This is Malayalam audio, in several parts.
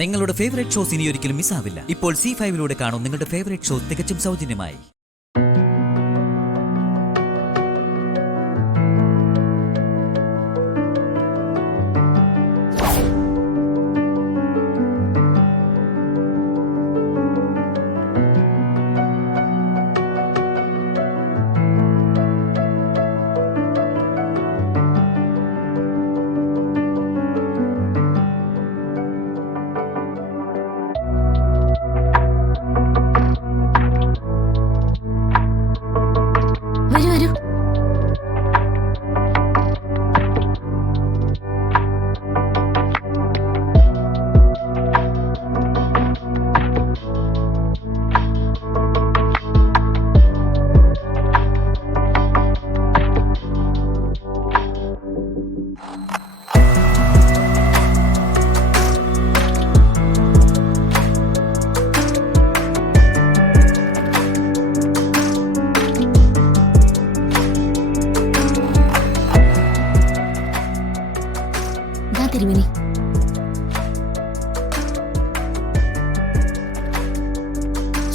നിങ്ങളുടെ ഫേവറേറ്റ് ഷോസ് ഇനി ഒരിക്കലും മിസ്സാവില്ല. ഇപ്പോൾ C5 കാണും നിങ്ങളുടെ ഫേവറേറ്റ് ഷോ തികച്ചും സൗജന്യമായി.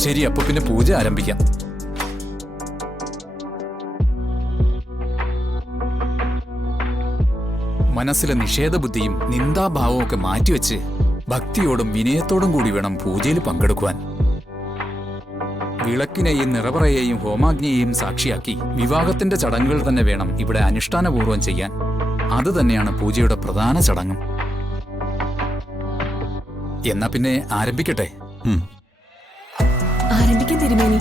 ശരി, അപ്പൊ പിന്നെ പൂജ ആരംഭിക്കാം. മനസ്സിലെ നിഷേധബുദ്ധിയും നിന്ദാഭാവവും ഒക്കെ മാറ്റിവെച്ച് ഭക്തിയോടും വിനയത്തോടും കൂടി വേണം പൂജയിൽ പങ്കെടുക്കുവാൻ. വിളക്കിനെയും നിറപറയെയും ഹോമാഗ്നിയെയും സാക്ഷിയാക്കി വിവാഹത്തിന്റെ ചടങ്ങുകൾ തന്നെ വേണം ഇവിടെ അനുഷ്ഠാനപൂർവ്വം ചെയ്യാൻ. അത് തന്നെയാണ് പൂജയുടെ പ്രധാന ചടങ്ങും. എന്നാ പിന്നെ ആരംഭിക്കട്ടെ. ആരംഭിക്കാൻ തിരുമേനി.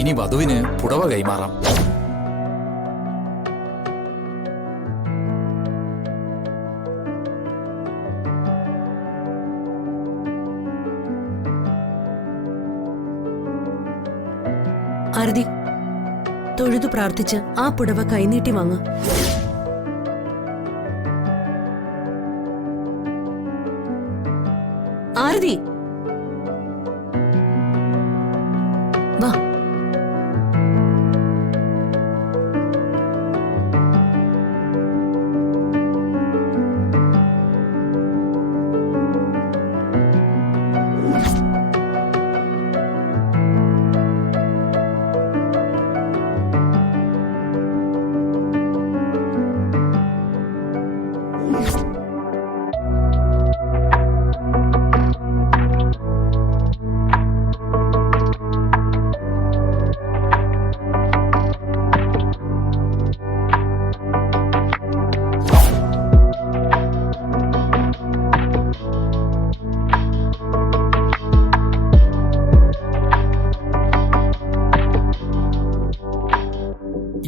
ഇനി വധുവിന് പുടവ കൈമാറാം. ആരതി, തൊഴുതു പ്രാർത്ഥിച്ച് ആ പുടവ കൈനീട്ടി വാങ്ങ. ആരതി, വാ.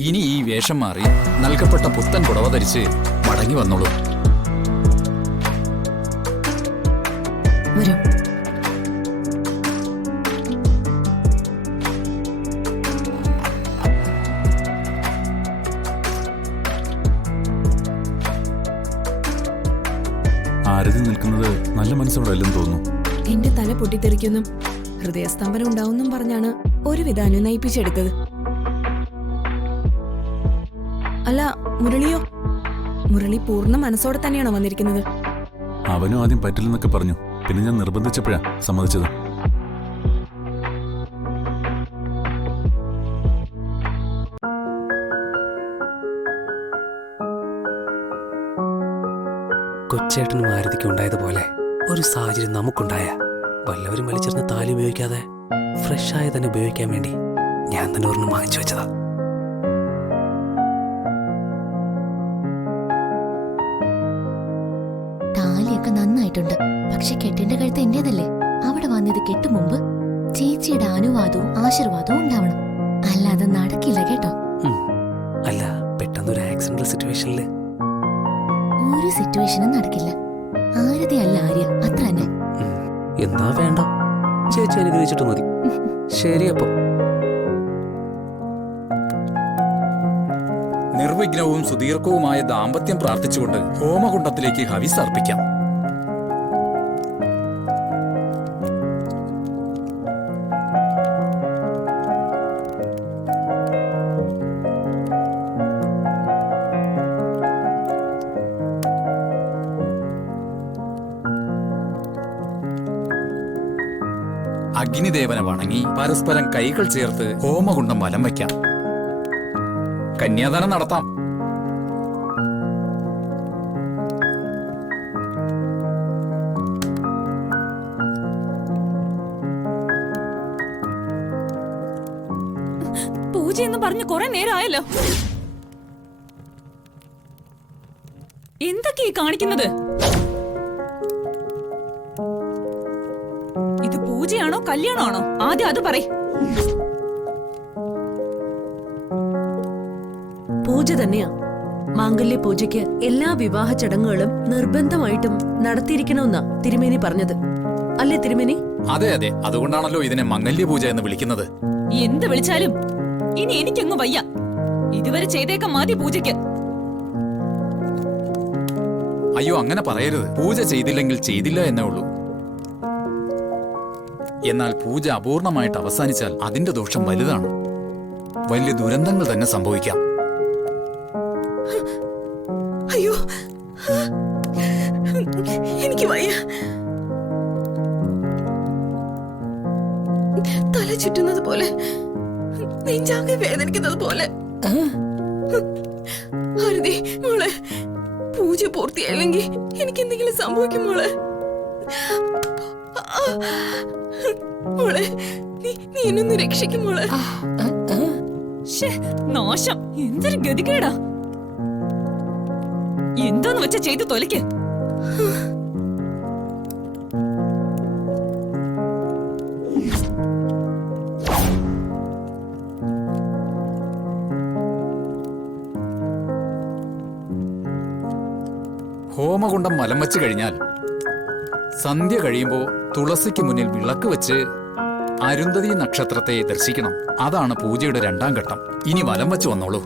ഇനി ഈ വേഷം മാറി നൽകപ്പെട്ട പുത്തൻ പുടവ ധരിച്ച് മടങ്ങി വന്നോളൂ. വരും. ആരതി നിൽക്കുന്നത് നല്ല മനസ്സോടല്ലെന്ന് തോന്നുന്നു. എന്റെ തല പൊട്ടിത്തെറിക്കുന്നും ഹൃദയസ്തംഭനം ഉണ്ടാവുന്നും പറഞ്ഞാണ് ഒരുവിധ അനുനയിപ്പിച്ചെടുത്തത്. അല്ല, മുരളിയോ? മുരളി പൂർണ്ണ മനസ്സോടെ തന്നെയാണോ വന്നിരിക്കുന്നത്? അവനും ആദ്യം പറ്റില്ലെന്നൊക്കെ പറഞ്ഞു. പിന്നെ ഞാൻ നിർബന്ധിച്ചപ്പോഴാ സമ്മതിച്ചത്. കൊച്ചേട്ടനും ആരതിക്കും ഉണ്ടായതുപോലെ ഒരു സാഹചര്യം നമുക്കുണ്ടായ വല്ലവരും വലിച്ചെറിഞ്ഞ താലി ഉപയോഗിക്കാതെ ഫ്രഷായി തന്നെ ഉപയോഗിക്കാൻ വേണ്ടി ഞാൻ തന്നെ ഒരെണ്ണം വാങ്ങിച്ചു വെച്ചതാ. താലിയൊക്കെ നന്നായിട്ടുണ്ട്. പക്ഷെ കെട്ടിന്റെ കഴുത്ത് എന്റേതല്ലേ? അവിടെ വന്നത് കെട്ടു മുമ്പ് ചേച്ചിയുടെ അനുവാദവും ആശീർവാദവും ഉണ്ടാവണം. അല്ലാതെ നടക്കില്ല കേട്ടോ. അല്ല, പെട്ടെന്നൊരു ആക്സിഡന്റൽ സിറ്റുവേഷനില് ഒരു സിറ്റുവേഷനും നടക്കില്ല. ആരതി അല്ല ആര്യ, അത്ര തന്നെ. എന്നാ വേണ്ട, ചേച്ചി അനുഗ്രഹിച്ചിട്ട് മതി. ശരി, അപ്പം നിർവിഘ്നവും സുദീർഘവുമായ ദാമ്പത്യം പ്രാർത്ഥിച്ചുകൊണ്ട് ഹോമകുണ്ടത്തിലേക്ക് ഹവിസ് അർപ്പിക്കാം. അഗ്നിദേവനെ വണങ്ങി പരസ്പരം കൈകൾ ചേർത്ത് ഹോമകുണ്ടം വലം വയ്ക്കാം. കന്യാദാനം നടത്താം. പൂജയെന്ന് പറഞ്ഞ് കുറെ നേരമായല്ലോ. എന്തൊക്കെയാ കാണിക്കുന്നത്? ഇത് പൂജയാണോ കല്യാണമാണോ? ആദ്യം അത് പറയ്. പൂജ തന്നെയാ. മാംഗല്യ പൂജയ്ക്ക് എല്ലാ വിവാഹ ചടങ്ങുകളും നിർബന്ധമായിട്ടും നടത്തിയിരിക്കണമെന്നാ തിരുമേനി പറഞ്ഞത്. അല്ലേ തിരുമേനി? അതെ അതെ, അതുകൊണ്ടാണല്ലോ ഇതിനെ മംഗല്യ പൂജ എന്ന് വിളിക്കുന്നത്. എന്ത് വിളിച്ചാലും ഇനി എനിക്കങ്ങ് വയ്യ. ഇതുവരെ ചെയ്തേക്കാം മതി പൂജയ്ക്ക്. അയ്യോ, അങ്ങനെ പറയരുത്. പൂജ ചെയ്തില്ലെങ്കിൽ ചെയ്തില്ല എന്നേ ഉള്ളൂ. എന്നാൽ പൂജ അപൂർണമായിട്ട് അവസാനിച്ചാൽ അതിന്റെ ദോഷം വലുതാണ്. വലിയ ദുരന്തങ്ങൾ തന്നെ സംഭവിക്കാം. അയ്യോ, എനിക്ക് വയ്യ. തല ചുറ്റുന്നത് പോലെ, നെഞ്ചാകെ വേദനിക്കുന്നത് പോലെ. ആരതി മോളെ, പൂജ പൂർത്തിയായില്ലെങ്കിൽ എനിക്ക് എന്തെങ്കിലും സംഭവിക്കും മോളെ. മോളെ, നീ എന്നൊന്ന് രക്ഷിക്കും മോളെ. നാശം, എന്തൊരു ഗതികേടാ. എന്താന്ന് വെച്ച ചെയ്ത് തൊലയ്ക്ക്. ഹോമകുണ്ടം വലം വെച്ച് കഴിഞ്ഞാൽ സന്ധ്യ കഴിയുമ്പോ തുളസിക്ക് മുന്നിൽ വിളക്ക് വെച്ച് അരുന്ധതി നക്ഷത്രത്തെ ദർശിക്കണം. അതാണ് പൂജയുടെ രണ്ടാം ഘട്ടം. ഇനി വലം വെച്ച് വന്നോളൂ.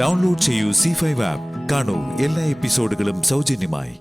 ഡൗൺലോഡ് ചെയ്യൂ C5 ആപ്പ്. കാണൂ എല്ലാ എപ്പിസോഡുകളും സൗജന്യമായി.